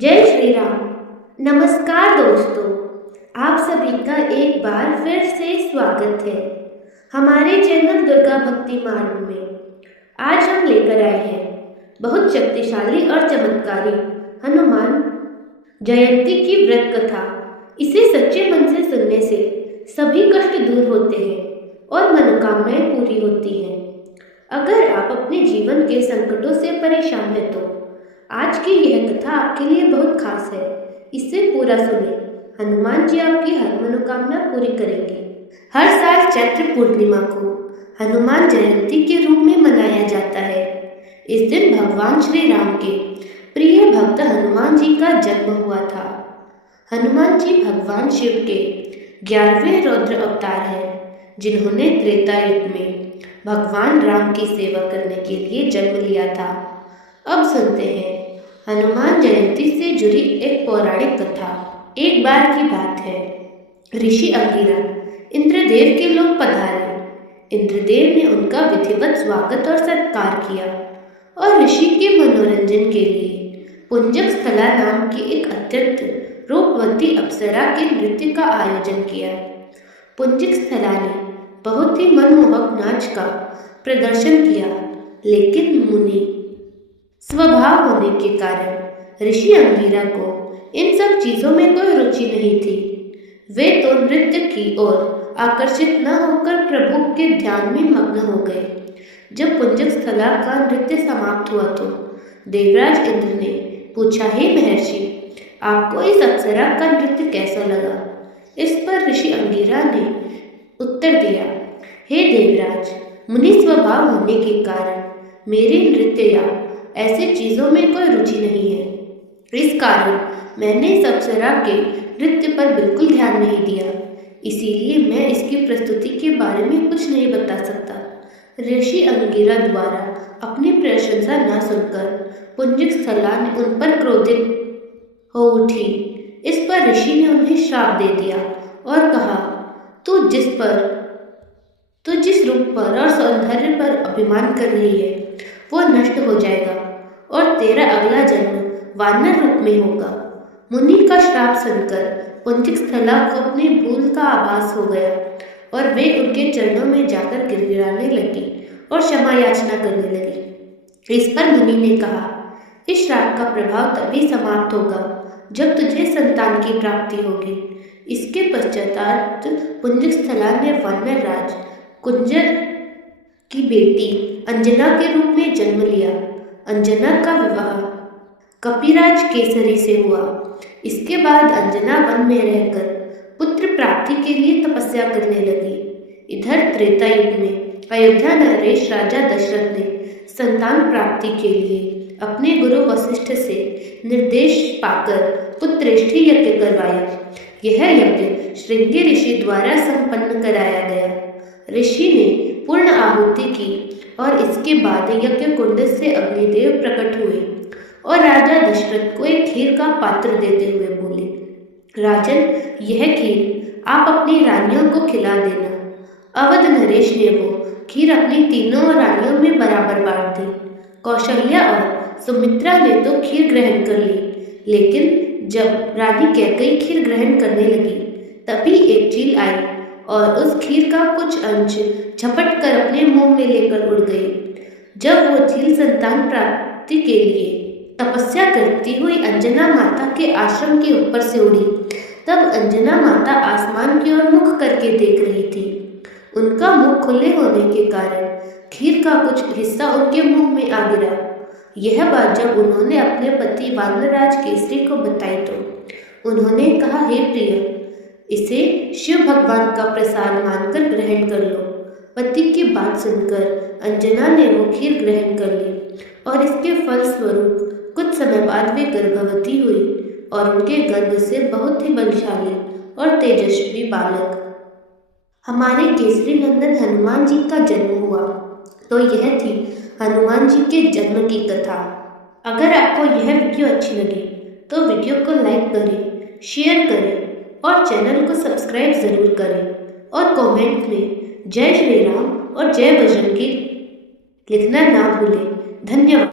जय श्री राम। नमस्कार दोस्तों, आप सभी का एक बार फिर से स्वागत है हमारे चैनल दुर्गा भक्ति मार्ग में। आज हम लेकर आए हैं बहुत शक्तिशाली और चमत्कारी हनुमान जयंती की व्रत कथा। इसे सच्चे मन से सुनने से सभी कष्ट दूर होते हैं और मनोकामनाएं पूरी होती हैं। अगर आप अपने जीवन के संकटों से परेशान हैं तो आज की यह कथा आपके लिए बहुत खास है। इसे पूरा सुने, हनुमान जी आपकी हर मनोकामना पूरी करेंगे। हर साल चैत्र पूर्णिमा को हनुमान जयंती के रूप में मनाया जाता है। इस दिन भगवान श्री राम के प्रिय भक्त हनुमान जी का जन्म हुआ था। हनुमान जी भगवान शिव के 11वें रौद्र अवतार हैं, जिन्होंने त्रेता युग में भगवान राम की सेवा करने के लिए जन्म लिया था। अब सुनते हैं हनुमान जयंती से जुड़ी एक पौराणिक कथा। एक बार की बात है, ऋषि अंगिरा इंद्रदेव के लोग पधारे। इंद्रदेव ने उनका विधिवत स्वागत और सत्कार किया और ऋषि के मनोरंजन के लिए पुंजक स्थला नाम की एक अत्यंत रूपवती अप्सरा के नृत्य का आयोजन किया। पुंजक स्थला ने बहुत ही मनमोहक नाच का प्रदर्शन किया, लेकिन मुनि स्वभाव होने के कारण ऋषि अंगिरा को इन सब चीजों में कोई रुचि नहीं थी। वे तो नृत्य की ओर आकर्षित न होकर प्रभु के ध्यान में मग्न हो गए। जब पुंजक स्थला का नृत्य समाप्त हुआ तो देवराज इंद्र ने पूछा, हे महर्षि, आपको इस अप्सरा का नृत्य कैसा लगा? इस पर ऋषि अंगिरा ने उत्तर दिया, हे देवराज, मुनि स्वभाव होने के कारण मेरी नृत्य या ऐसे चीजों में कोई रुचि नहीं है। इस कारण मैंने इस अप्सरा के नृत्य पर बिल्कुल ध्यान नहीं दिया, इसीलिए मैं इसकी प्रस्तुति के बारे में कुछ नहीं बता सकता। ऋषि अंगिरा द्वारा अपनी प्रशंसा न सुनकर पुंजक स्थला ने उन पर क्रोधित हो उठी। इस पर ऋषि ने उन्हें श्राप दे दिया और कहा, तू जिस रूप पर और सौंदर्य पर अभिमान कर रही है वो नष्ट हो जाएगा और तेरा अगला जन्म वानर रूप में होगा। मुनि का श्राप सुनकर पुंजक स्थला को अपनी भूल का आभास हो गया और वे उनके चरणों में जाकर गिड़गिड़ाने लगी और क्षमा याचना करने लगी। इस पर मुनि ने कहा, इस श्राप का प्रभाव तभी समाप्त होगा जब तुझे संतान की प्राप्ति होगी। इसके पश्चात पुंजक स्थला ने वानर राज कुंजर की बेटी अंजना के रूप में जन्म लिया। अंजना का विवाह कपिराज केसरी से हुआ। इसके बाद अंजना वन में रहकर पुत्र प्राप्ति के लिए तपस्या करने लगी। इधर त्रेता युग में अयोध्या नरेश राजा दशरथ ने संतान प्राप्ति के लिए अपने गुरु वशिष्ठ से निर्देश पाकर पुत्रेष्ठी यज्ञ करवाया। यह यज्ञ श्रृंगी ऋषि द्वारा संपन्न कराया गया। ऋषि ने पूर्ण आहुति की और इसके बाद यज्ञ कुंड से अग्निदेव प्रकट हुए और राजा दशरथ को एक खीर का पात्र देते हुए बोले, राजन, यह खीर आप अपनी रानियों को खिला देना। अवध नरेश ने वो खीर अपनी तीनों रानियों में बराबर बांट दी। कौशल्या और सुमित्रा ने तो खीर ग्रहण कर ली, लेकिन जब रानी कैकेयी खीर ग्रहण करने लगी तभी एक चील आई और उस खीर का कुछ अंश झपट कर अपने मुंह में लेकर उड़ गई। जब वो चील संतान प्राप्ति के लिए तपस्या करती हुई अंजना माता के आश्रम के ऊपर से उड़ी, तब अंजना माता आसमान की ओर मुख करके देख रही थी। उनका मुख खुले होने के कारण खीर का कुछ हिस्सा उनके मुंह में आ गिरा। यह बात जब उन्होंने अपने पति वानरराज केसरी को बताई तो उन्होंने कहा, हे प्रिय, इसे शिव भगवान का प्रसाद मानकर ग्रहण कर लो। पति की बात सुनकर अंजना ने वो खीर ग्रहण कर ली और इसके फल स्वरूप कुछ समय बाद वे गर्भवती हुई और उनके गर्भ से बहुत ही बलशाली और तेजस्वी बालक हमारे केसरी नंदन हनुमान जी का जन्म हुआ। तो यह थी हनुमान जी के जन्म की कथा। अगर आपको यह वीडियो अच्छी लगी तो वीडियो को लाइक करें, शेयर करें और चैनल को सब्सक्राइब जरूर करें और कमेंट में जय श्री राम और जय बजरंगी लिखना ना भूलें। धन्यवाद।